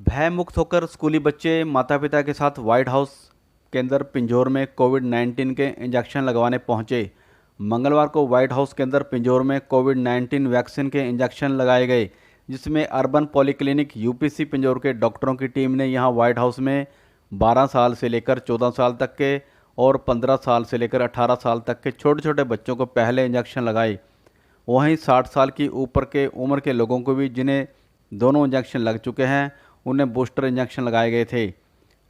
भय मुक्त होकर स्कूली बच्चे माता पिता के साथ व्हाइट हाउस के अंदर पिंजौर में कोविड-19 के इंजेक्शन लगवाने पहुंचे। मंगलवार को व्हाइट हाउस के अंदर पिंजौर में कोविड-19 वैक्सीन के इंजेक्शन लगाए गए, जिसमें अर्बन पॉलीक्लिनिक यूपीसी पिंजौर के डॉक्टरों की टीम ने यहां व्हाइट हाउस में 12 साल से लेकर 14 साल तक के और 15 साल से लेकर 18 साल तक के छोटे छोटे बच्चों को पहले इंजेक्शन लगाए। वहीं 60 साल की ऊपर के उम्र के लोगों को भी, जिन्हें दोनों इंजेक्शन लग चुके हैं, उन्हें बूस्टर इंजेक्शन लगाए गए थे।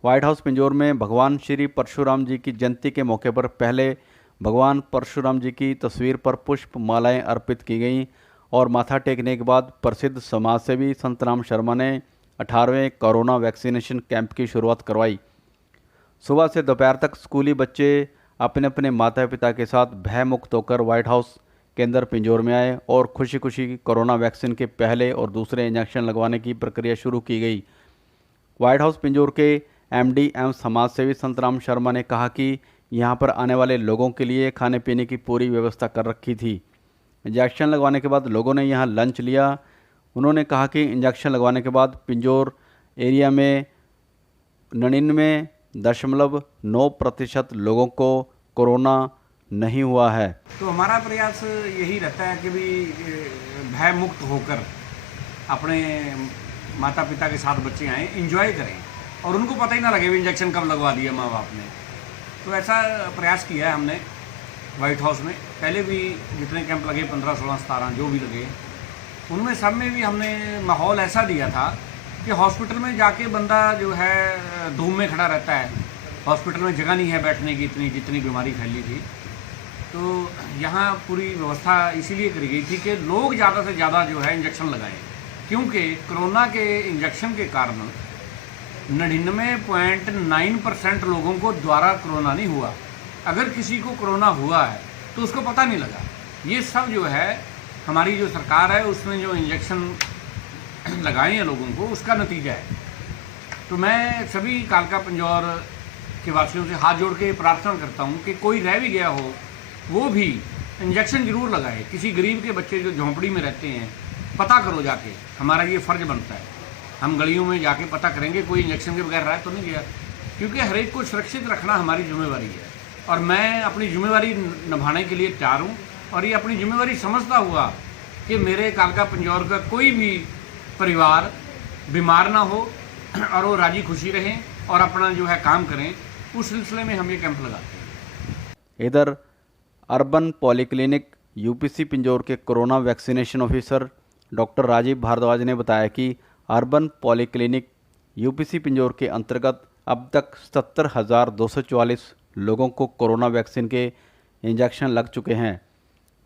व्हाइट हाउस पिंजौर में भगवान श्री परशुराम जी की जयंती के मौके पर पहले भगवान परशुराम जी की तस्वीर पर पुष्प मालाएं अर्पित की गईं और माथा टेकने के बाद प्रसिद्ध समाजसेवी संतराम शर्मा ने 18वें कोरोना वैक्सीनेशन कैंप की शुरुआत करवाई। सुबह से दोपहर तक स्कूली बच्चे अपने अपने माता पिता के साथ भय मुक्त होकर व्हाइट हाउस के अंदर पिंजौर में आए और खुशी खुशी कोरोना वैक्सीन के पहले और दूसरे इंजेक्शन लगवाने की प्रक्रिया शुरू की गई। व्हाइट हाउस पिंजौर के एमडी एवं समाज सेवी संतराम शर्मा ने कहा कि यहां पर आने वाले लोगों के लिए खाने पीने की पूरी व्यवस्था कर रखी थी। इंजेक्शन लगवाने के बाद लोगों ने यहां लंच लिया। उन्होंने कहा कि इंजेक्शन लगवाने के बाद पिंजौर एरिया में 99.9% लोगों को कोरोना नहीं हुआ है। तो हमारा प्रयास यही रहता है कि भी भय मुक्त होकर अपने माता पिता के साथ बच्चे आएँ, एंजॉय करें और उनको पता ही ना लगे भी इंजेक्शन कब लगवा दिया माँ बाप ने। तो ऐसा प्रयास किया है हमने व्हाइट हाउस में। पहले भी जितने कैंप लगे 15, 16, 17 जो भी लगे, उनमें सब में भी हमने माहौल ऐसा दिया था कि हॉस्पिटल में जाके बंदा जो है धूम में खड़ा रहता है। हॉस्पिटल में जगह नहीं है बैठने की, इतनी जितनी बीमारी फैली थी। तो यहाँ पूरी व्यवस्था इसीलिए करी गई थी कि लोग ज़्यादा से ज़्यादा जो है इंजेक्शन लगाएं, क्योंकि कोरोना के इंजेक्शन के कारण 99.9% लोगों को द्वारा कोरोना नहीं हुआ। अगर किसी को कोरोना हुआ है तो उसको पता नहीं लगा। ये सब जो है हमारी जो सरकार है उसने जो इंजेक्शन लगाए हैं लोगों को, उसका नतीजा है। तो मैं सभी कालका पिंजौर के वासियों से हाथ जोड़ के प्रार्थना करता हूँ कि कोई रह भी गया हो वो भी इंजेक्शन ज़रूर लगाए। किसी गरीब के बच्चे जो झोंपड़ी में रहते हैं, पता करो जाके, हमारा ये फ़र्ज़ बनता है। हम गलियों में जाके पता करेंगे कोई इंजेक्शन के बगैर रहा तो नहीं गया, क्योंकि हर एक को सुरक्षित रखना हमारी जिम्मेवारी है और मैं अपनी जिम्मेवारी निभाने के लिए तैयार हूँ। और ये अपनी जिम्मेवारी समझता हुआ कि मेरे कालका पिंजौर का कोई भी परिवार बीमार ना हो और वो राजी खुशी रहें और अपना जो है काम करें, उस सिलसिले में हम ये कैंप लगाते हैं। इधर अर्बन पॉलीक्लिनिक यूपीसी पिंजौर के corona vaccination officer doctor Rajiv Bhardwaj ने बताया कि अर्बन पॉलीक्लिनिक यूपीसी पिंजौर के अंतर्गत अब तक 70,244 लोगों को कोरोना वैक्सीन के इंजेक्शन लग चुके हैं,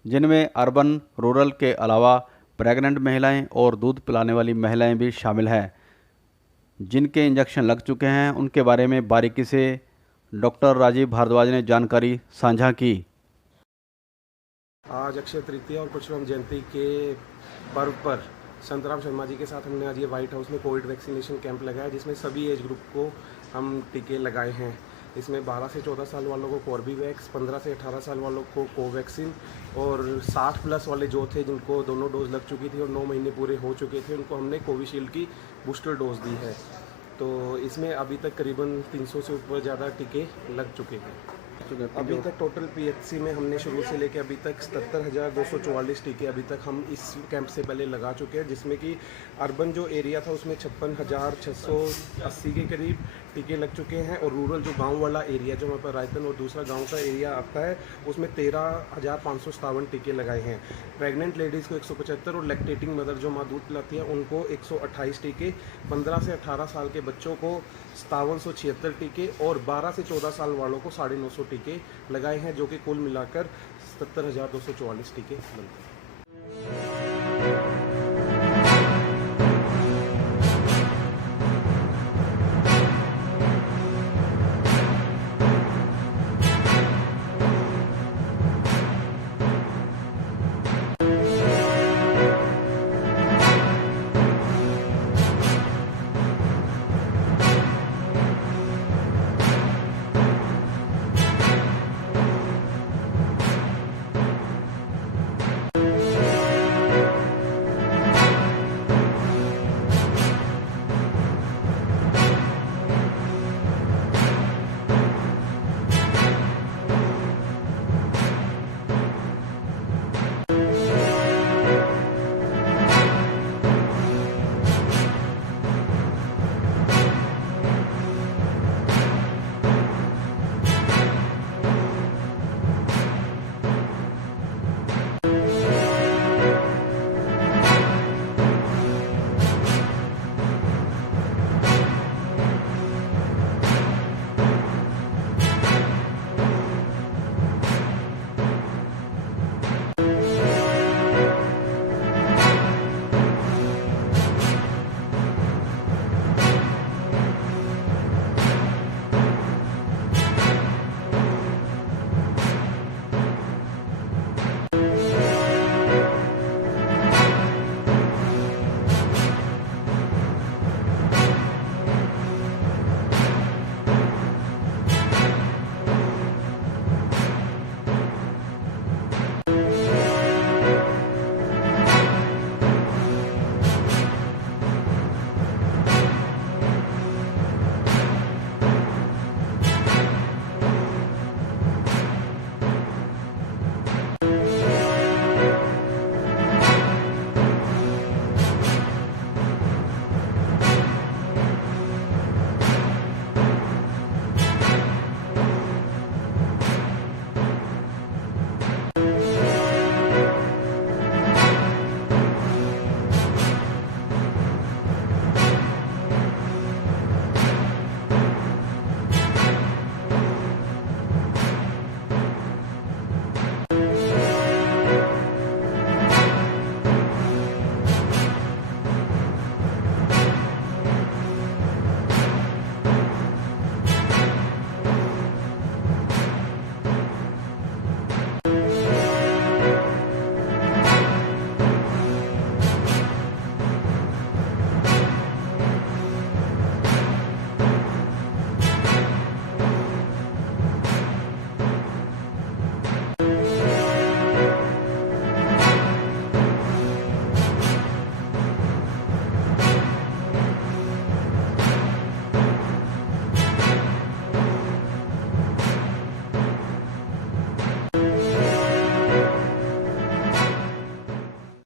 जिनमें अर्बन रूरल के अलावा प्रेग्नेंट महिलाएं और दूध पिलाने वाली महिलाएं भी शामिल हैं। जिनके इंजेक्शन लग चुके हैं उनके बारे में बारीकी से डॉक्टर राजीव भारद्वाज ने जानकारी साझा की। आज अक्षय तृतीया और परशुराम जयंती के पर्व पर संतराम शर्मा जी के साथ हमने आज ये व्हाइट हाउस में कोविड वैक्सीनेशन कैंप लगाया, जिसमें सभी एज ग्रुप को हम टीके लगाए हैं। इसमें 12 से 14 साल वालों को कॉर्बीवैक्स, 15 से 18 साल वालों को कोवैक्सीन और 60 प्लस वाले जो थे जिनको दोनों डोज लग चुकी थी और 9 महीने पूरे हो चुके थे, उनको हमने कोविशील्ड की बूस्टर डोज दी है। तो इसमें अभी तक करीबन 300 से ऊपर ज़्यादा टीके लग चुके हैं। अभी तक टोटल पीएचसी में हमने शुरू से लेकर अभी तक 77,244 टीके अभी तक हम इस कैंप से पहले लगा चुके हैं, जिसमें कि अर्बन जो एरिया था उसमें 56,680 के करीब टीके लग चुके हैं और रूरल जो गांव वाला एरिया जो हमारे पास रायतन और दूसरा गांव का एरिया आता है उसमें 13,557 टीके लगाए हैं। प्रेग्नेंट लेडीज़ को 175 और लैक्टेटिंग मदर जो माँ दूध पिलाती है उनको 128 टीके, 15 से 18 साल के बच्चों को 5776 टीके और 12 से 14 साल वालों को 950 टीके लगाए हैं, जो कि कुल मिलाकर 70,244 टीके बनते हैं।